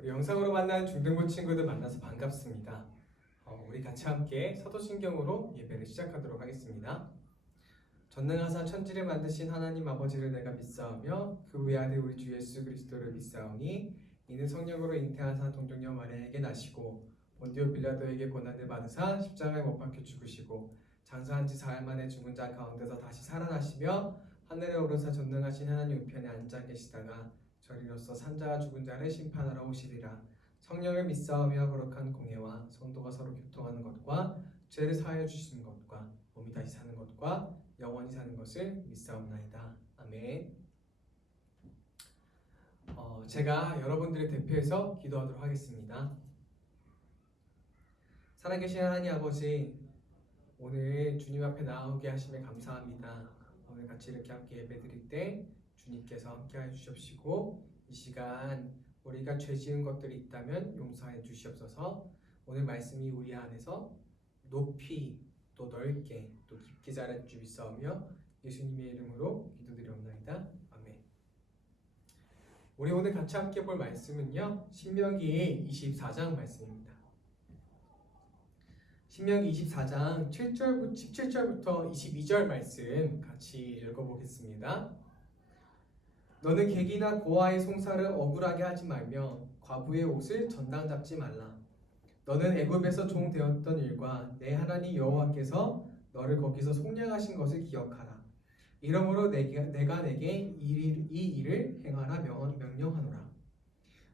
우리 영상으로 만난 중등부 친구들 만나서 반갑습니다. 우리 같이 함께 사도신경으로 예배를 시작하도록 하겠습니다. 전능하사 천지를 만드신 하나님 아버지를 내가 믿사오며 그 외아들 우리 주 예수 그리스도를 믿사오니 이는 성령으로 잉태하사 동정녀 마리아에게 나시고 본디오 빌라도에게 고난을 받으사 십자가에 못 박혀 죽으시고 장사한 지 사흘 만에 죽은 자 가운데서 다시 살아나시며 하늘에 오르사 전능하신 하나님 우편에 앉아 계시다가 저리로서 산자와 죽은 자를 심판하러 오시리라. 성령을 믿사오며 거룩한 공예와 성도가 서로 교통하는 것과 죄를 사하여 주시는 것과 몸이 다시 사는 것과 영원히 사는 것을 믿사옵나이다. 아멘. 제가 여러분들을 대표해서 기도하도록 하겠습니다. 살아계신 하나님 아버지, 오늘 주님 앞에 나오게 하심에 감사합니다. 오늘 같이 이렇게 함께 예배드릴 때 주님께서 함께하여 주시옵시고 이 시간 우리가 죄 지은 것들이 있다면 용서해 주시옵소서. 오늘 말씀이 우리 안에서 높이 또 넓게 또 깊게 자랄 줄 믿사오며 예수님의 이름으로 기도드리옵나이다. 아멘. 우리 오늘 같이 함께 볼 말씀은요, 신명기 24장 말씀입니다. 신명기 24장 17절부터 22절 말씀 같이 읽어보겠습니다. 너는 객이나 고아의 송사를 억울하게 하지 말며 과부의 옷을 전당 잡지 말라. 너는 애굽에서 종 되었던 일과 내 하나님 여호와께서 너를 거기서 속량하신 것을 기억하라. 이러므로 내가 내게 이 일을 행하라 명령하노라.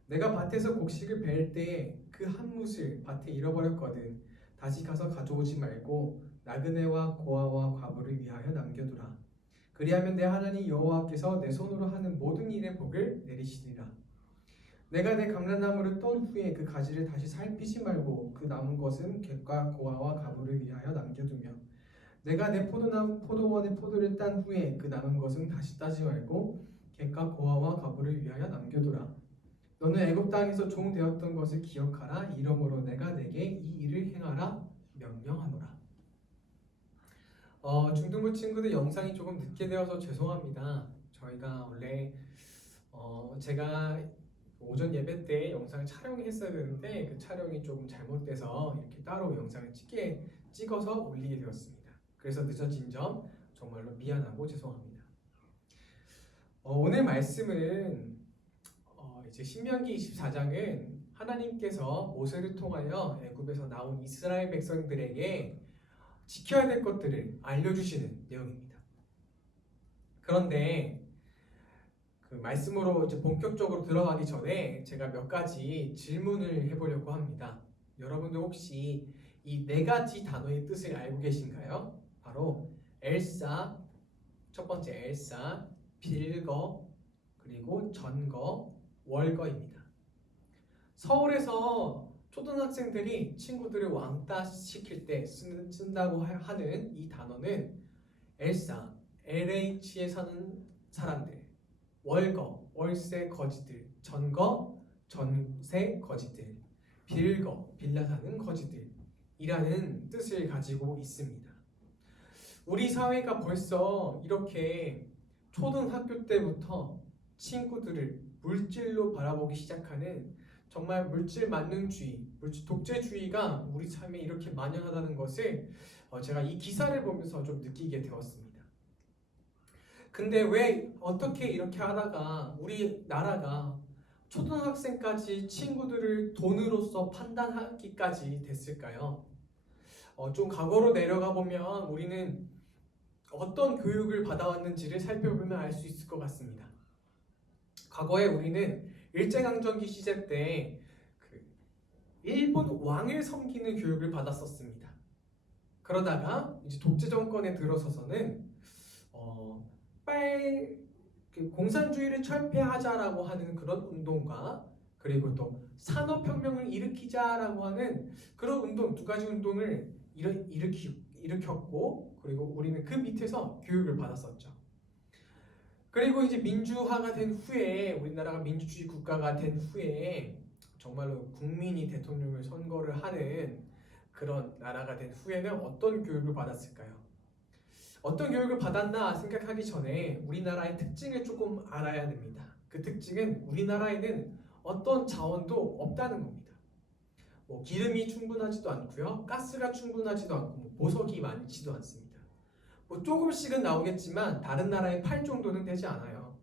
내가 밭에서 곡식을 벨 때에 그 한 뭇을 밭에 잃어버렸거든 다시 가서 가져오지 말고 나그네와 고아와 과부를 위하여 남겨두라. 그리하면 내 하나님 여호와께서 내 손으로 하는 모든 일의 복을 내리시리라. 내가 내 감람나무를 떤 후에 그 가지를 다시 살피지 말고 그 남은 것은 객과 고아와 과부를 위하여 남겨두며 내가 내 포도원의 포도를 딴 후에 그 남은 것은 다시 따지 말고 객과 고아와 과부를 위하여 남겨두라. 너는 애굽 땅에서 종 되었던 것을 기억하라. 이러므로 내가 내게 이 일을 행하라 명령하노라. 중등부 친구들 영상이 조금 늦게 되어서 죄송합니다. 저희가 원래 제가 오전 예배 때 영상을 촬영했어야 되는데 그 촬영이 조금 잘못돼서 이렇게 따로 영상을 찍어서 올리게 되었습니다. 그래서 늦어진 점 정말로 미안하고 죄송합니다. 오늘 말씀은 이제 신명기 24장은 하나님께서 모세를 통하여 애굽에서 나온 이스라엘 백성들에게 지켜야 될 것들을 알려주시는 내용입니다. 그런데 그 말씀으로 이제 본격적으로 들어가기 전에 제가 몇 가지 질문을 해보려고 합니다. 여러분들 혹시 이 네 가지 단어의 뜻을 알고 계신가요? 바로 엘사, 첫 번째 엘사, 빌거, 그리고 전거, 월거입니다. 서울에서 초등학생들이 친구들을 왕따 시킬 때 쓴다고 하는 이 단어는 엘사, LH에 사는 사람들, 월거, 월세 거지들, 전거, 전세 거지들, 빌거, 빌라 사는 거지들이라는 뜻을 가지고 있습니다. 우리 사회가 벌써 이렇게 초등학교 때부터 친구들을 물질로 바라보기 시작하는 정말 물질 만능주의, 물질 독재주의가 우리 삶에 이렇게 만연하다는 것을 제가 이 기사를 보면서 좀 느끼게 되었습니다. 근데 왜 어떻게 이렇게 하다가 우리나라가 초등학생까지 친구들을 돈으로서 판단하기까지 됐을까요? 좀 과거로 내려가 보면 우리는 어떤 교육을 받아왔는지를 살펴보면 알 수 있을 것 같습니다. 과거에 우리는 일제강점기 시대 때 일본 왕을 섬기는 교육을 받았었습니다. 그러다가 이제 독재 정권에 들어서서는 공산주의를 철폐하자라고 하는 그런 운동과 그리고 또 산업혁명을 일으키자라고 하는 그런 운동, 두 가지 운동을 일으켰고, 그리고 우리는 그 밑에서 교육을 받았었죠. 그리고 이제 민주화가 된 후에, 우리나라가 민주주의 국가가 된 후에 정말로 국민이 대통령을 선거를 하는 그런 나라가 된 후에는 어떤 교육을 받았을까요? 어떤 교육을 받았나 생각하기 전에 우리나라의 특징을 조금 알아야 됩니다. 그 특징은 우리나라에는 어떤 자원도 없다는 겁니다. 뭐 기름이 충분하지도 않고요, 가스가 충분하지도 않고 뭐 보석이 많지도 않습니다. 뭐 조금씩은 나오겠지만 다른 나라의 팔 정도는 되지 않아요.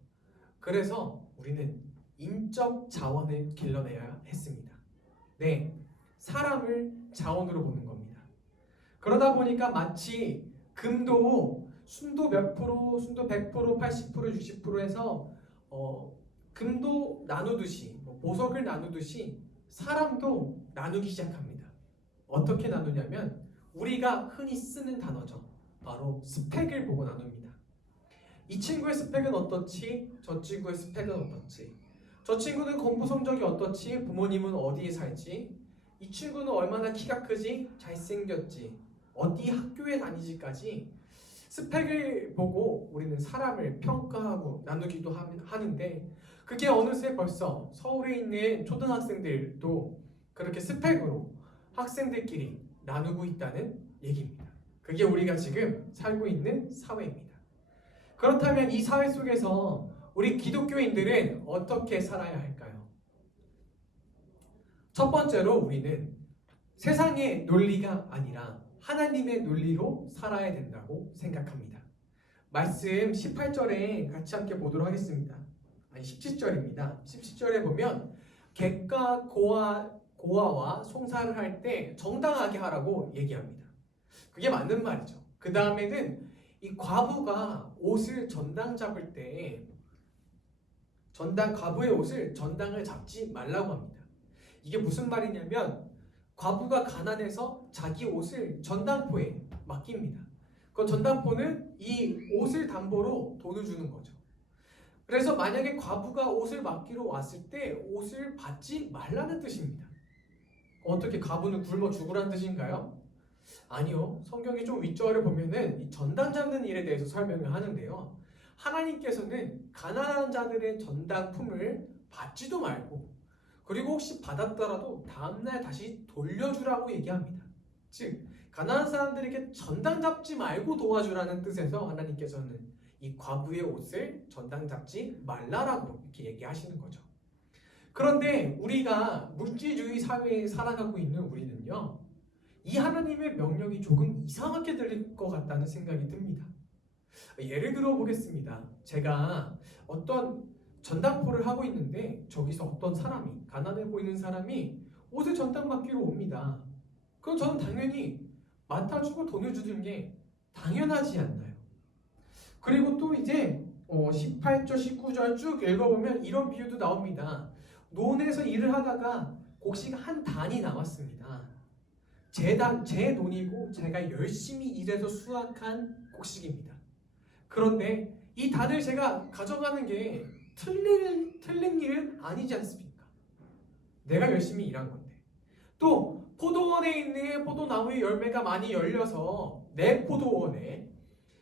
그래서 우리는 인적 자원을 길러내야 했습니다. 네, 사람을 자원으로 보는 겁니다. 그러다 보니까 마치 금도 순도 몇 프로, 순도 100%, 80%, 60% 해서 금도 나누듯이 보석을 나누듯이 사람도 나누기 시작합니다. 어떻게 나누냐면 우리가 흔히 쓰는 단어죠. 바로 스펙을 보고 나눕니다. 이 친구의 스펙은 어떻지? 저 친구의 스펙은 어떻지? 저 친구는 공부 성적이 어떻지? 부모님은 어디에 살지? 이 친구는 얼마나 키가 크지? 잘생겼지? 어디 학교에 다니지까지 스펙을 보고 우리는 사람을 평가하고 나누기도 하는데, 그게 어느새 벌써 서울에 있는 초등학생들도 그렇게 스펙으로 학생들끼리 나누고 있다는 얘기입니다. 그게 우리가 지금 살고 있는 사회입니다. 그렇다면 이 사회 속에서 우리 기독교인들은 어떻게 살아야 할까요? 첫 번째로 우리는 세상의 논리가 아니라 하나님의 논리로 살아야 된다고 생각합니다. 말씀 18절에 같이 함께 보도록 하겠습니다. 아니 17절입니다. 17절에 보면 객과 고아와 송사를 할 때 정당하게 하라고 얘기합니다. 그게 맞는 말이죠. 그 다음에는 이 과부가 옷을 전당 잡을 때 과부의 옷을 전당을 잡지 말라고 합니다. 이게 무슨 말이냐면 과부가 가난해서 자기 옷을 전당포에 맡깁니다. 그 전당포는 이 옷을 담보로 돈을 주는 거죠. 그래서 만약에 과부가 옷을 맡기러 왔을 때 옷을 받지 말라는 뜻입니다. 어떻게 과부는 굶어 죽으라는 뜻인가요? 아니요. 성경의 좀 윗절을 보면은 이 전당 잡는 일에 대해서 설명을 하는데요. 하나님께서는 가난한 자들의 전당품을 받지도 말고, 그리고 혹시 받았더라도 다음날 다시 돌려주라고 얘기합니다. 즉 가난한 사람들에게 전당 잡지 말고 도와주라는 뜻에서 하나님께서는 이 과부의 옷을 전당 잡지 말라라고 이렇게 얘기하시는 거죠. 그런데 우리가 물질주의 사회에 살아가고 있는 우리는요, 이 하나님의 명령이 조금 이상하게 들릴 것 같다는 생각이 듭니다. 예를 들어 보겠습니다. 제가 어떤 전당포를 하고 있는데 저기서 어떤 사람이, 가난해 보이는 사람이 옷을 전당 맡기러 옵니다. 그럼 저는 당연히 맡아주고 돈을 주는 게 당연하지 않나요? 그리고 또 이제 18절, 19절 쭉 읽어보면 이런 비유도 나옵니다. 논에서 일을 하다가 곡식이 한 단이 남았습니다. 제 돈이고 제가 열심히 일해서 수확한 곡식입니다. 그런데 이 단을 제가 가져가는 게 틀린 일은 아니지 않습니까? 내가 열심히 일한 건데. 또 포도원에 있는 포도나무의 열매가 많이 열려서 내 포도원에,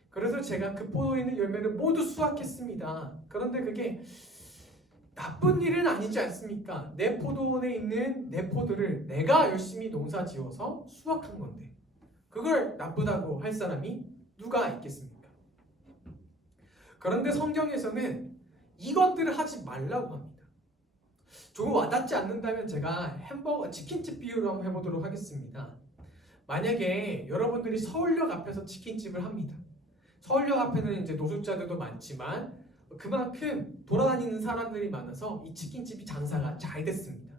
그래서 제가 그 포도에 있는 열매를 모두 수확했습니다. 그런데 그게 나쁜 일은 아니지 않습니까? 내 포도원에 있는 내 포도를 내가 열심히 농사 지어서 수확한 건데 그걸 나쁘다고 할 사람이 누가 있겠습니까? 그런데 성경에서는 이것들을 하지 말라고 합니다. 조금 와닿지 않는다면 제가 치킨집 비유를 한번 해보도록 하겠습니다. 만약에 여러분들이 서울역 앞에서 치킨집을 합니다. 서울역 앞에는 이제 노숙자들도 많지만 그만큼 돌아다니는 사람들이 많아서 이 치킨집이 장사가 잘 됐습니다.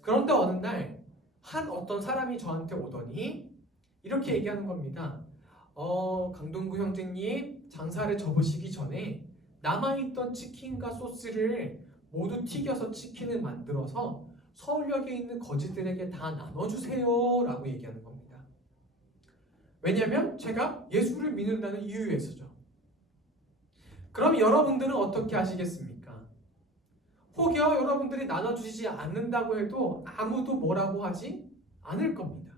그런데 어느 날 어떤 사람이 저한테 오더니 이렇게 얘기하는 겁니다. 강동구 형제님, 장사를 접으시기 전에 남아있던 치킨과 소스를 모두 튀겨서 치킨을 만들어서 서울역에 있는 거지들에게 다 나눠주세요 라고 얘기하는 겁니다. 왜냐하면 제가 예수를 믿는다는 이유에서죠. 그럼 여러분들은 어떻게 하시겠습니까? 혹여 여러분들이 나눠주시지 않는다고 해도 아무도 뭐라고 하지 않을 겁니다.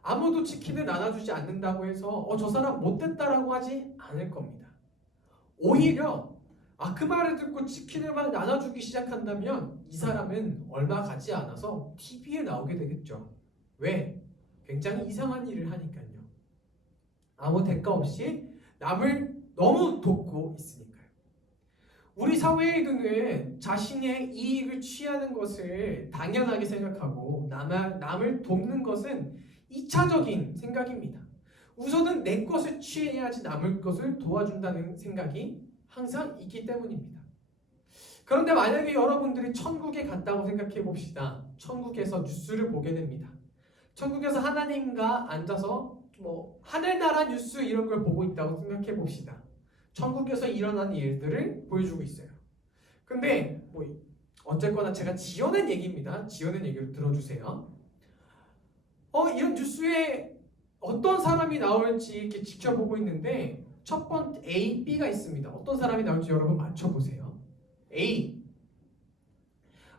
아무도 치킨을 나눠주지 않는다고 해서 저 사람 못됐다라고 하지 않을 겁니다. 오히려 그 말을 듣고 치킨을 막 나눠주기 시작한다면 이 사람은 얼마 가지 않아서 TV에 나오게 되겠죠. 왜? 굉장히 이상한 일을 하니까요. 아무 대가 없이 남을 너무 돕고 있으니까요. 우리 사회에는 자신의 이익을 취하는 것을 당연하게 생각하고 남을 돕는 것은 2차적인 생각입니다. 우선은 내 것을 취해야지 남을 것을 도와준다는 생각이 항상 있기 때문입니다. 그런데 만약에 여러분들이 천국에 갔다고 생각해 봅시다. 천국에서 뉴스를 보게 됩니다. 천국에서 하나님과 앉아서 하늘나라 뉴스 이런 걸 보고 있다고 생각해 봅시다. 천국에서 일어난 일들을 보여주고 있어요. 근데 어쨌거나 제가 지어낸 얘기입니다. 지어낸 얘기를 들어주세요. 이런 뉴스에 어떤 사람이 나올지 이렇게 지켜보고 있는데 첫 번째 A, B가 있습니다. 어떤 사람이 나올지 여러분 맞춰보세요. A,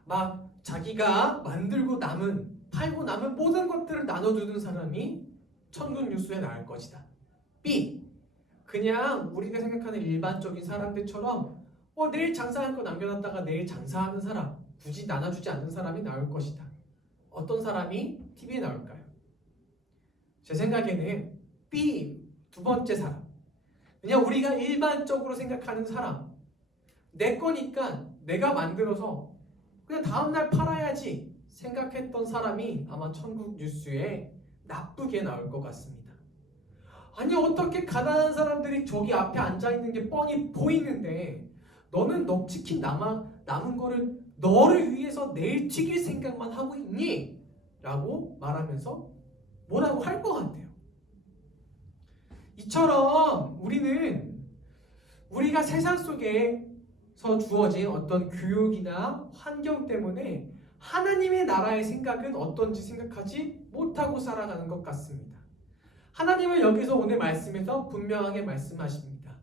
막 자기가 만들고 팔고 남은 모든 것들을 나눠주는 사람이 천국 뉴스에 나올 것이다. B, 그냥 우리가 생각하는 일반적인 사람들처럼 내일 장사할 거 남겨놨다가 내일 장사하는 사람, 굳이 나눠주지 않는 사람이 나올 것이다. 어떤 사람이 TV에 나올까요? 제 생각에는 B, 두 번째 사람. 그냥 우리가 일반적으로 생각하는 사람, 내 거니까 내가 만들어서 그냥 다음날 팔아야지 생각했던 사람이 아마 천국 뉴스에 나쁘게 나올 것 같습니다. 아니 어떻게 가난한 사람들이 저기 앞에 앉아있는 게 뻔히 보이는데 너는 치킨 남은 거를 너를 위해서 내일 튀길 생각만 하고 있니? 라고 말하면서 뭐라고 할 것 같아요. 이처럼 우리가 세상 속에서 주어진 어떤 교육이나 환경 때문에 하나님의 나라의 생각은 어떤지 생각하지 못하고 살아가는 것 같습니다. 하나님은 여기서 오늘 말씀에서 분명하게 말씀하십니다.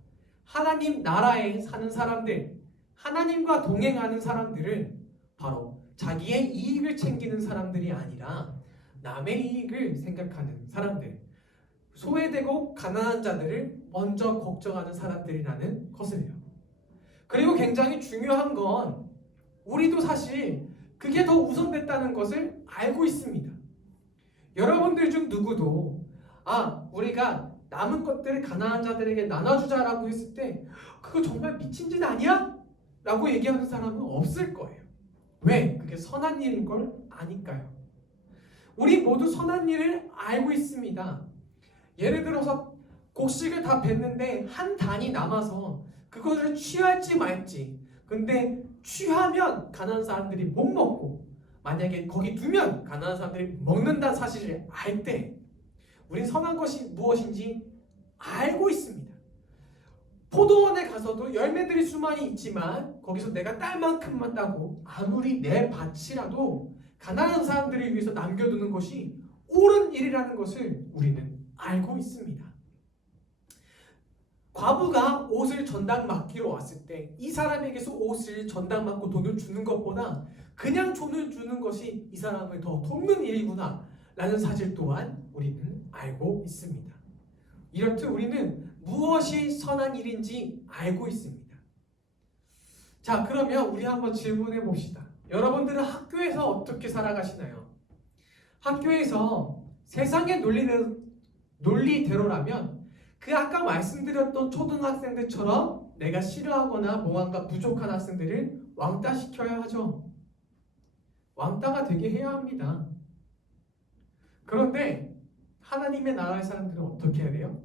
하나님 나라에 사는 사람들, 하나님과 동행하는 사람들은 바로 자기의 이익을 챙기는 사람들이 아니라 남의 이익을 생각하는 사람들, 소외되고 가난한 자들을 먼저 걱정하는 사람들이라는 것을요. 그리고 굉장히 중요한 건 우리도 사실 그게 더 우선됐다는 것을 알고 있습니다. 여러분들 중 누구도 우리가 남은 것들을 가난한 자들에게 나눠주자라고 했을 때 그거 정말 미친 짓 아니야? 라고 얘기하는 사람은 없을 거예요. 왜? 그게 선한 일인 걸 아니까요. 우리 모두 선한 일을 알고 있습니다. 예를 들어서 곡식을 다 뱄는데 한 단이 남아서 그것을 취할지 말지. 근데 취하면 가난한 사람들이 못 먹고 만약에 거기 두면 가난한 사람들이 먹는다는 사실을 알 때 우린 선한 것이 무엇인지 알고 있습니다. 포도원에 가서도 열매들이 수많이 있지만 거기서 내가 딸 만큼만 따고 아무리 내 밭이라도 가난한 사람들을 위해서 남겨두는 것이 옳은 일이라는 것을 우리는 알고 있습니다. 과부가 옷을 전당 맡기러 왔을 때 이 사람에게서 옷을 전당 맡고 돈을 주는 것보다 그냥 돈을 주는 것이 이 사람을 더 돕는 일이구나 라는 사실 또한 우리는 알고 있습니다. 이렇듯 우리는 무엇이 선한 일인지 알고 있습니다. 자, 그러면 우리 한번 질문해 봅시다. 여러분들은 학교에서 어떻게 살아가시나요? 학교에서 세상의 논리대로라면 그 아까 말씀드렸던 초등학생들처럼 내가 싫어하거나 뭔가 부족한 학생들을 왕따시켜야 하죠. 왕따가 되게 해야 합니다. 그런데 하나님의 나라의 사람들은 어떻게 해야 돼요?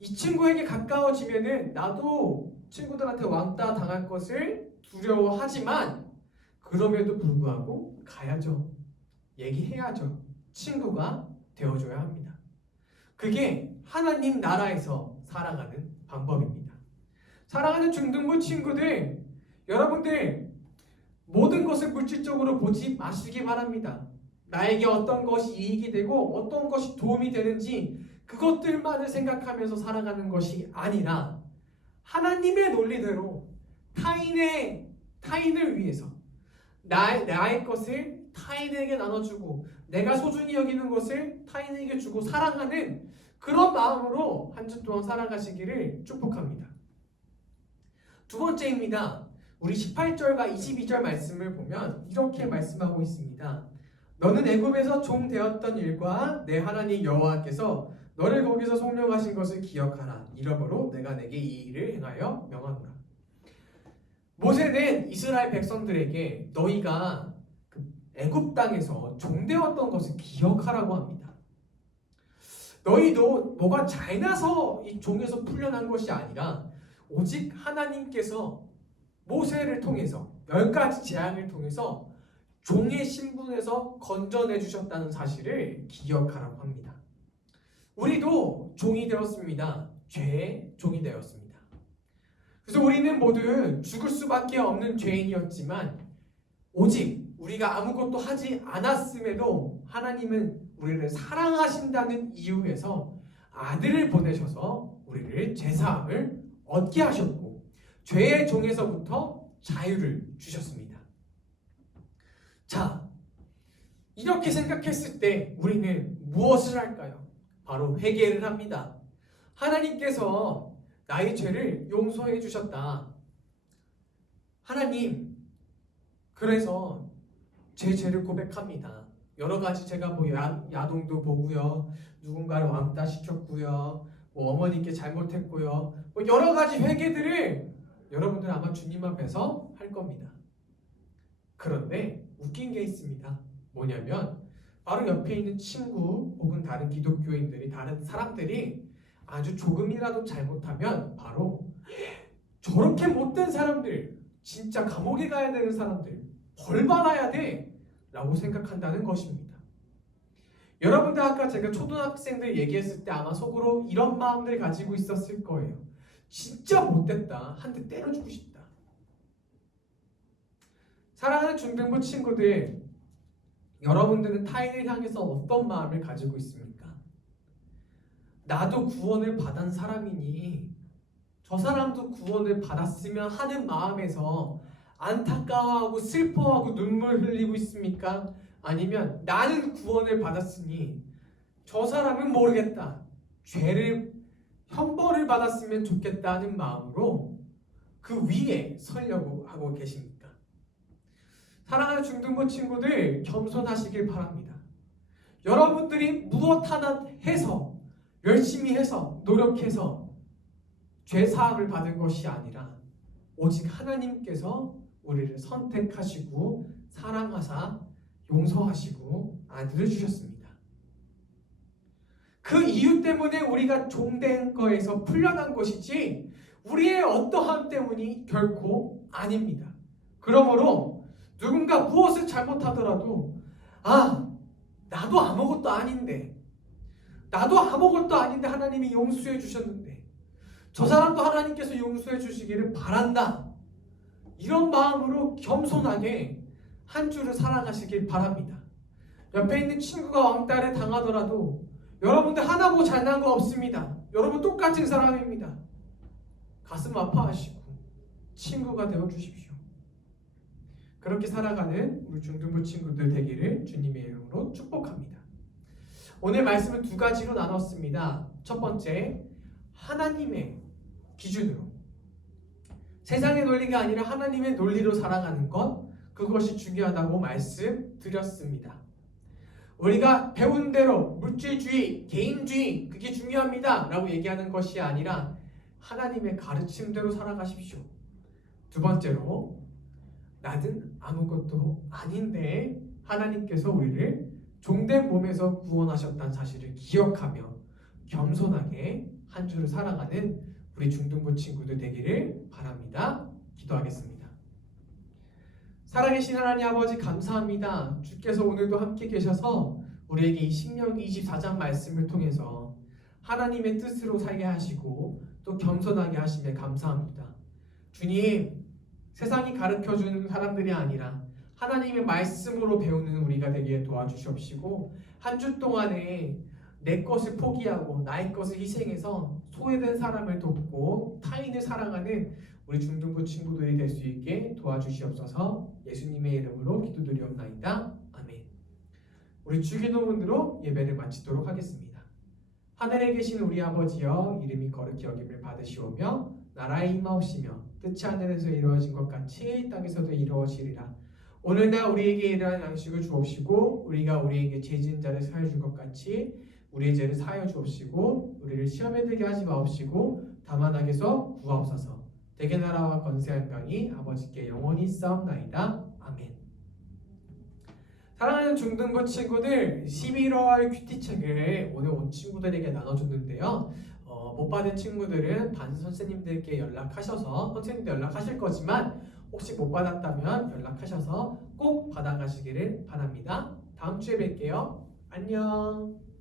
이 친구에게 가까워지면은 나도 친구들한테 왕따 당할 것을 두려워하지만 그럼에도 불구하고 가야죠. 얘기해야죠. 친구가 되어줘야 합니다. 그게 하나님 나라에서 살아가는 방법입니다. 사랑하는 중등부 친구들, 여러분들 모든 것을 물질적으로 보지 마시기 바랍니다. 나에게 어떤 것이 이익이 되고 어떤 것이 도움이 되는지 그것들만을 생각하면서 살아가는 것이 아니라 하나님의 논리대로 타인을 위해서 나의 것을 타인에게 나눠주고 내가 소중히 여기는 것을 타인에게 주고 사랑하는 그런 마음으로 한 주 동안 살아가시기를 축복합니다. 두 번째입니다. 우리 18절과 22절 말씀을 보면 이렇게 말씀하고 있습니다. 너는 애굽에서 종 되었던 일과 내 하나님 여호와께서 너를 거기서 속량하신 것을 기억하라. 이러므로 내가 내게 이 일을 행하여 명하노라. 모세는 이스라엘 백성들에게 너희가 그 애굽 땅에서 종되었던 것을 기억하라고 합니다. 너희도 뭐가 잘나서 이 종에서 풀려난 것이 아니라 오직 하나님께서 모세를 통해서 10가지 재앙을 통해서 종의 신분에서 건져내 주셨다는 사실을 기억하라고 합니다. 우리도 종이 되었습니다. 죄의 종이 되었습니다. 그래서 우리는 모두 죽을 수밖에 없는 죄인이었지만 오직 우리가 아무것도 하지 않았음에도 하나님은 우리를 사랑하신다는 이유에서 아들을 보내셔서 우리를 죄사함을 얻게 하셨고 죄의 종에서부터 자유를 주셨습니다. 자, 이렇게 생각했을 때 우리는 무엇을 할까요? 바로 회개를 합니다. 하나님께서 나의 죄를 용서해 주셨다. 하나님, 그래서 제 죄를 고백합니다. 여러 가지 제가 뭐 야동도 보고요, 누군가를 왕따 시켰고요, 뭐 어머니께 잘못했고요, 뭐 여러 가지 회개들을 여러분들 아마 주님 앞에서 할 겁니다. 그런데 웃긴 게 있습니다. 뭐냐면 바로 옆에 있는 친구 혹은 다른 기독교인들이, 다른 사람들이 아주 조금이라도 잘못하면 바로 저렇게 못된 사람들, 진짜 감옥에 가야 되는 사람들, 벌 받아야 돼 라고 생각한다는 것입니다. 여러분들 아까 제가 초등학생들 얘기했을 때 아마 속으로 이런 마음들 가지고 있었을 거예요. 진짜 못됐다. 한 대 때려주고 싶다. 사랑하는 중등부 친구들, 여러분들은 타인을 향해서 어떤 마음을 가지고 있습니까? 나도 구원을 받은 사람이니 저 사람도 구원을 받았으면 하는 마음에서 안타까워하고 슬퍼하고 눈물 흘리고 있습니까? 아니면 나는 구원을 받았으니 저 사람은 모르겠다, 죄를 형벌을 받았으면 좋겠다는 마음으로 그 위에 서려고 하고 계십니까? 사랑하는 중등부 친구들, 겸손하시길 바랍니다. 여러분들이 무엇 하나 해서, 열심히 해서, 노력해서 죄사함을 받은 것이 아니라 오직 하나님께서 우리를 선택하시고 사랑하사 용서하시고 아들을 주셨습니다. 그 이유 때문에 우리가 종된 거에서 풀려난 것이지 우리의 어떠함 때문이 결코 아닙니다. 그러므로 누군가 무엇을 잘못하더라도 나도 아무것도 아닌데, 나도 아무것도 아닌데 하나님이 용서해 주셨는데 저 사람도 하나님께서 용서해 주시기를 바란다, 이런 마음으로 겸손하게 한 주를 살아가시길 바랍니다. 옆에 있는 친구가 왕따를 당하더라도 여러분들 하나도 잘난 거 없습니다. 여러분 똑같은 사람입니다. 가슴 아파하시고 친구가 되어주십시오. 그렇게 살아가는 우리 중등부 친구들 되기를 주님의 이름으로 축복합니다. 오늘 말씀은 두 가지로 나눴습니다. 첫 번째, 하나님의 기준으로, 세상의 논리가 아니라 하나님의 논리로 살아가는 것, 그것이 중요하다고 말씀드렸습니다. 우리가 배운 대로 물질주의, 개인주의, 그게 중요합니다 라고 얘기하는 것이 아니라 하나님의 가르침대로 살아가십시오. 두 번째로, 나는 아무것도 아닌데 하나님께서 우리를 종된 몸에서 구원하셨다는 사실을 기억하며 겸손하게 한 주를 살아가는 우리 중등부 친구들 되기를 바랍니다. 기도하겠습니다. 살아계신 하나님 아버지, 감사합니다. 주께서 오늘도 함께 계셔서 우리에게 이 신명기 24장 말씀을 통해서 하나님의 뜻으로 살게 하시고 또 겸손하게 하심에 감사합니다. 주님, 세상이 가르쳐주는 사람들이 아니라 하나님의 말씀으로 배우는 우리가 되게 도와주시옵시고, 한 주 동안에 내 것을 포기하고 나의 것을 희생해서 소외된 사람을 돕고 타인을 사랑하는 우리 중등부 친구들이 될 수 있게 도와주시옵소서. 예수님의 이름으로 기도드리옵나이다. 아멘. 우리 주기도문으로 예배를 마치도록 하겠습니다. 하늘에 계신 우리 아버지여, 이름이 거룩히 여김을 받으시오며 나라의 임하옵시며 뜻이 하늘에서 이루어진 것 같이 땅에서도 이루어지리라. 오늘날 우리에게 일어난 양식을 주옵시고 우리가 우리에게 죄 지은 자를 사하여 준 것 같이 우리의 죄를 사하여 주옵시고 우리를 시험에 들게 하지 마옵시고 다만 악에서 구하옵소서. 대개 나라와 권세한 병이 아버지께 영원히 싸움나이다. 아멘. 사랑하는 중등부 친구들, 11월 큐티책을 오늘 온 친구들에게 나눠줬는데요. 못 받은 친구들은 반 선생님들께 연락하셔서 선생님도 연락하실 거지만 혹시 못 받았다면 연락하셔서 꼭 받아가시기를 바랍니다. 다음 주에 뵐게요. 안녕.